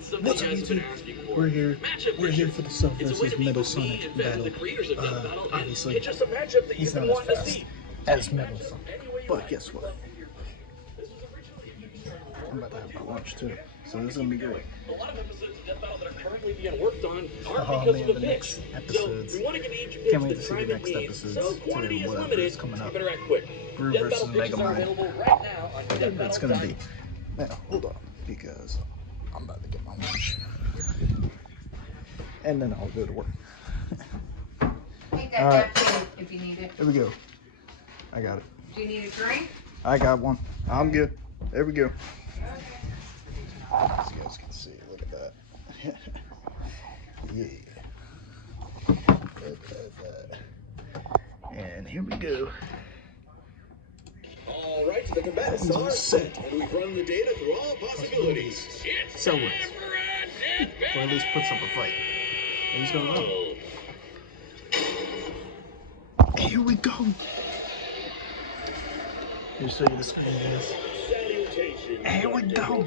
What's up, YouTube? We're here for the Self versus Metal Sonic battle. Obviously, he's not as fast as Metal Sonic, but guess what? I'm about to have my lunch too, so this is gonna be great. Oh man, the next episodes. Can't wait to see the next episodes to whatever is coming up. Brew versus Megamind. Whatever it's gonna be. Now, hold on, because I'm about to get my lunch. And then I'll go to work. Take that napkin if you need it. Here we go. I got it. Do you need a drink? I got one. I'm good. There we go. As you guys can see, look at that. Yeah. Look at that. And here we go. All right, the combatants are set, and we've run the data through all possibilities. So what? Or at least puts up a fight. And he's gonna run. Here we go. Let me show you the screen, guys. Here we go.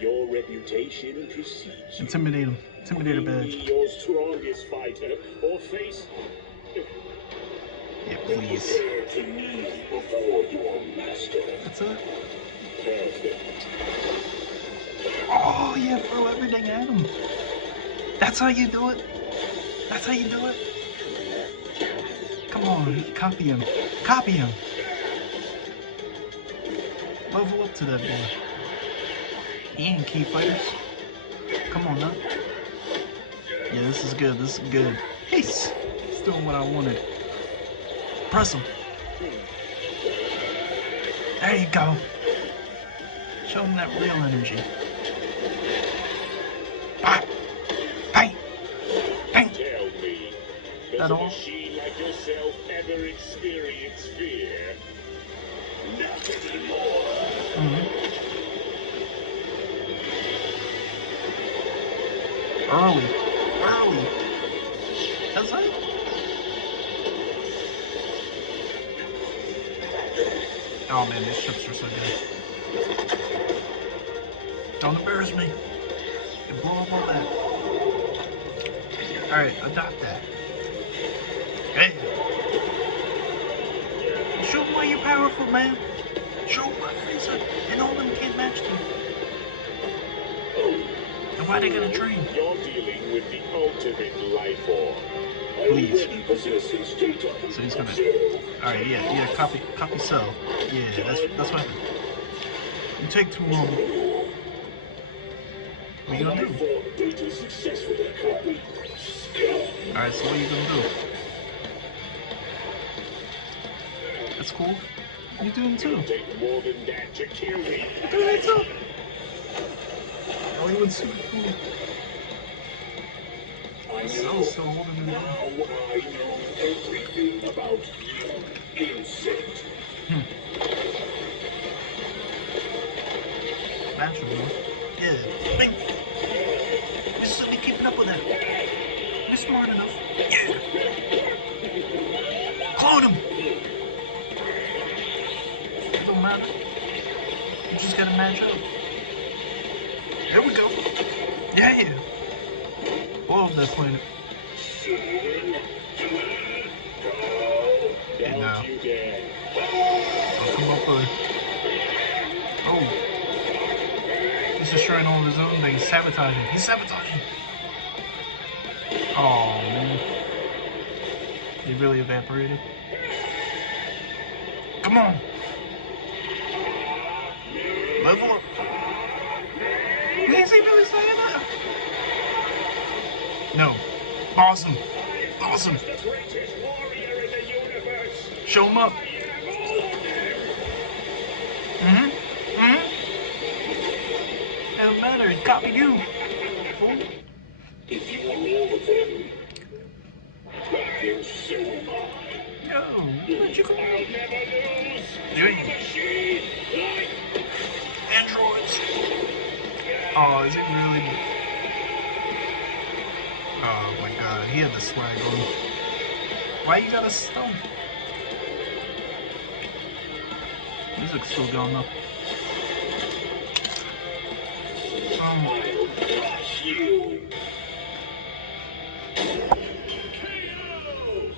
Your reputation precedes you. Intimidate him. Intimidator badge. Your strongest fighter or face. Yeah, please. To me before your master. That's it. Perfect. Oh, yeah, throw everything at him. That's how you do it. That's how you do it. Come on, copy him. Copy him. Level up to that boy. He ain't key fighters. Come on now. Yeah, this is good. This is good. He's doing what I wanted. Press him. There you go. Show him that real energy. Bang! Bang! Bang! Tell me, does That a all? machine like yourself ever experience fear? Not anymore. Early. That's it. Oh man, these chips are so good. Don't embarrass me. You blow up all that. Alright, adopt that. Hey. Show them why you're powerful, man. Show them why Frieza and all them can't match you. And why they gonna train? You're dealing with the ultimate life form. Please. So So he's gonna. Alright, yeah, copy cell. Yeah, that's what happened. You take too long. What you gonna do? Alright, so what are you gonna do? That's cool. You're doing too. Take more than that to kill me. You're doing it too. Oh, he was super cool. So older than Now I know everything about you, insect. Natural, bro. Yeah. Bing. You're suddenly keeping up with that. You're smart enough. Yeah. Clone him. It don't matter. You just gotta match up. There we go. Yeah. Blow up that planet. And now. I'll come up with. Oh. He's destroying all of his own things. Sabotaging. He's sabotaging. Oh, man. He really evaporated. Come on. Level up. Is he really saying that? No. Awesome. Awesome. Show him up. It don't matter. It copied you. Fool. If you are all of them, then so am I. Yo, where'd you go? I'll never lose. You ain't. Machine like Androids. Oh, is he really? Oh my god, he had the swag on. Why you got a stump? Music's still going up.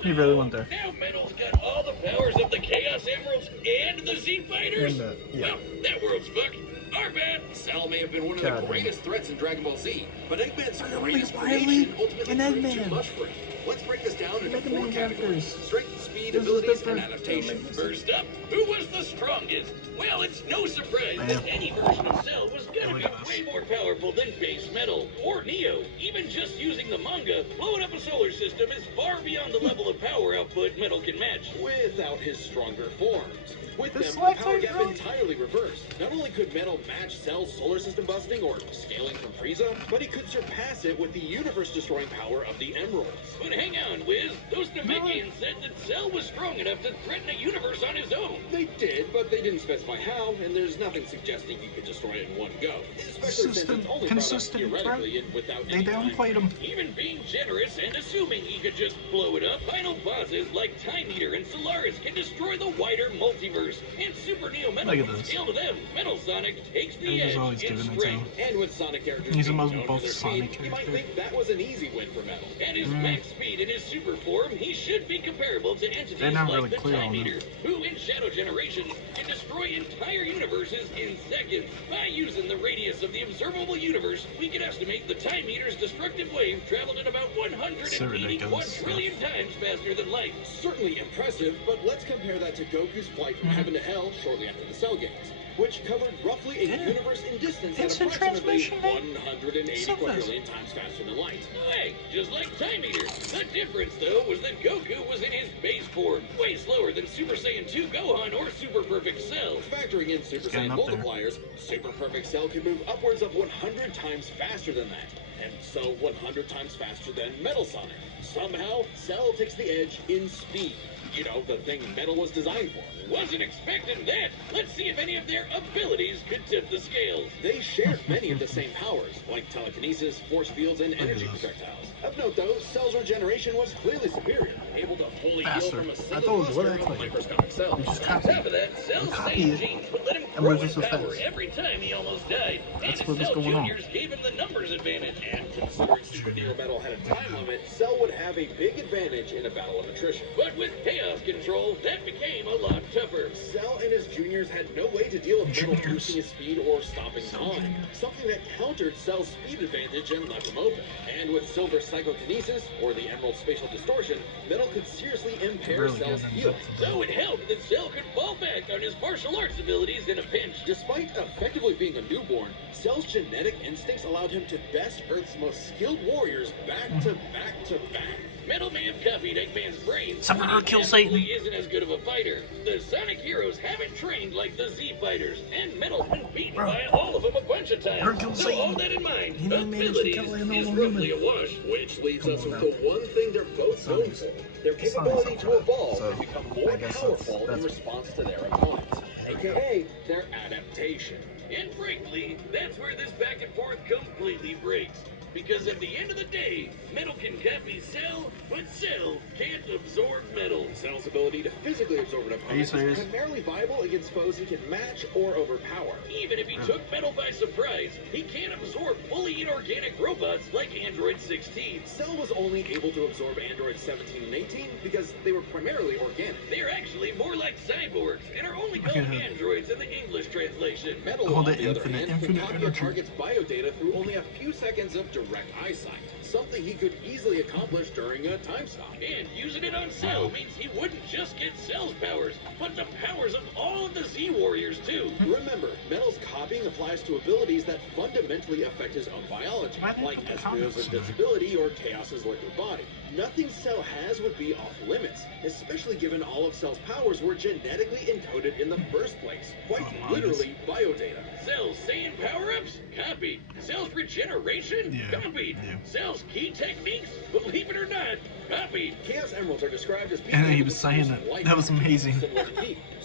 He really went there. Now Metal's got all the powers of the Chaos Emeralds and the Z Fighters. And yeah. Well, that world's fucked. Our bad. Cell may have been one of the greatest threats in Dragon Ball Z, but Eggman's greatest creation ultimately proved too much for him. Let's break this down into 4 categories: strength, speed, abilities, and adaptation. First up, who was the strongest? Well, it's no surprise that any version of Cell was gonna be way more powerful than base Metal or Neo. Even just using the manga, blowing up a solar system is far beyond the level of power output Metal can match. Without his stronger forms. With them, the power gap entirely reversed. Not only could Metal match Cell's solar system busting or scaling from Frieza, but he could surpass it with the universe-destroying power of the Emeralds. But hang on, Wiz. Those Namekians said that Cell was strong enough to threaten a universe on his own. They did, but they didn't specify how, and there's nothing suggesting you could destroy it in one go. Especially since it's only brought up theoretically and without any downplayed him. Even being generous and assuming he could just blow it up, final bosses like Time Eater and Solaris can destroy the wider multiverse. And Super Neo Metal can scale to them. Metal Sonic takes the edge in strength. And with Sonic characters he's the being most known both for their Sonic speed, you might think that was an easy win for Metal. At his max speed in his super form, he should be comparable to entities like the Time Eater, who in Shadow Generations can destroy entire universes in seconds. By using the radius of the observable universe, we can estimate the Time Eater's destructive wave traveled at about 181 trillion times faster than light. Certainly impressive, but let's compare that to Goku's flight from heaven to hell shortly after the Cell Games, which covered roughly a universe in distance at approximately 180 quadrillion times faster than light. Hey, just like Time Eater. The difference, though, was that Goku was in his base form, way slower than Super Saiyan 2 Gohan or Super Perfect Cell. Factoring in Super Saiyan multipliers, Super Perfect Cell can move upwards of 100 times faster than that. And so 100 times faster than Metal Sonic. Somehow, Cell takes the edge in speed. You know, the thing Metal was designed for. Wasn't expecting that. Let's see if any of their abilities could tip the scales. They shared many of the same powers, like telekinesis, force fields, and energy projectiles. Of note, though, Cell's regeneration was clearly superior, able to fully heal from a single cluster of microscopic cells. On top of that, Cell's same genes would let him grow in power every time he almost died. And his Cell Juniors gave him the numbers advantage. And considering Super Neo Metal had a time limit, Cell would have a big advantage in a battle of attrition. But with Chaos Control, that became a lot tougher. Cell and his juniors had no way to deal with Metal boosting his speed or stopping time, something that countered Cell's speed advantage and left him open. And with Silver Psychokinesis, or the Emerald Spatial Distortion, Metal could seriously impair Cell's healing. So it helped that Cell could fall back on his martial arts abilities in a pinch. Despite effectively being a newborn, Cell's genetic instincts allowed him to best Earth's most skilled warriors back to back to back. Metal may have copied Eggman's brains, but he definitely isn't as good of a fighter. The Sonic heroes haven't trained like the Z fighters, and Metal's been beaten by all of them a bunch of times. So all that in mind, abilities is roughly a wash. Which leaves us with the one thing they're both known for: their capability to evolve and become more powerful in response to their opponents, aka their adaptation. And frankly, that's where this back and forth completely breaks. Because at the end of the day, Metal can copy Cell, but Cell can't absorb Metal. Cell's ability to physically absorb an opponent is primarily viable against foes he can match or overpower. Even if he took Metal by surprise, he can't absorb fully inorganic robots like Android 16. Cell was only able to absorb Android 17 and 18 because they were primarily organic. They're actually more like cyborgs and are only called androids in the English translation. Metal, on the other hand, can copy a target's biodata through only a few seconds of direct eyesight, something he could easily accomplish during a time stop. And using it on Cell means he wouldn't just get Cell's powers, but the powers of all of the Z Warriors too. Remember, Metal's copying applies to abilities that fundamentally affect his own biology, like Ezreal's invincibility or Chaos's liquid body. Nothing Cell has would be off limits, especially given all of Cell's powers were genetically encoded in the first place. Quite literally biodata. Cell's Saiyan power-ups? Copied. Cell's regeneration? Copied. Cell's key techniques? Believe it or not, copied. Chaos Emeralds are described as and he was saying that. That was amazing.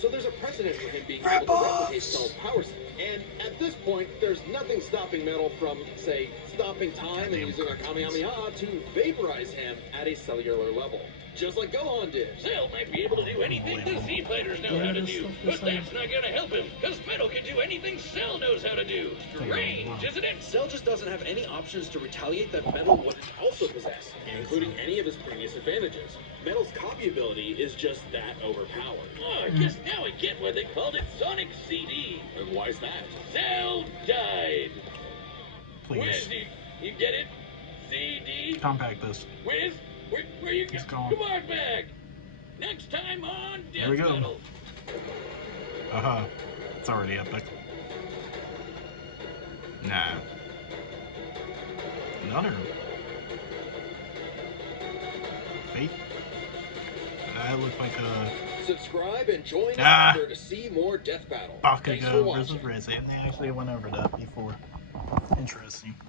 so there's a precedent for him being able to replicate Cell's power set. And at this point, there's nothing stopping Metal from, say, stopping time and using a Kamehameha to vaporize him at a cellular level. Just like Gohan did. Cell might be able to do anything the Z fighters know how to do, but that's not gonna help him, because Metal can do anything Cell knows how to do. Strange, isn't it? Cell just doesn't have any options to retaliate that Metal wouldn't also possess, including any of his previous advantages. Metal's copy ability is just that overpowered. Oh, I guess now I get why they called it Sonic CD. And why's that? Cell died. Please. Wiz, you get it? CD? Compact this. Wiz? Where you He's go? gone. Come on back. Next time on There we Death go. Metal. It's already epic. Nah. Another. Fate? That look like a Subscribe and join us to see more Death Battle. Thanks for Bakugo watching. versus Riz, and they actually went over that before. Interesting.